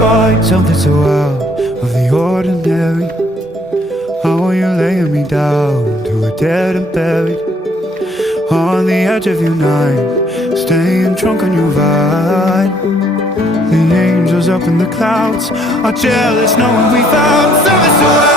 find something so out of the ordinary. How are you laying me down to a dead and buried on the edge of your night, staying drunk on your vine. The angels up in the clouds are jealous knowing we found something so out.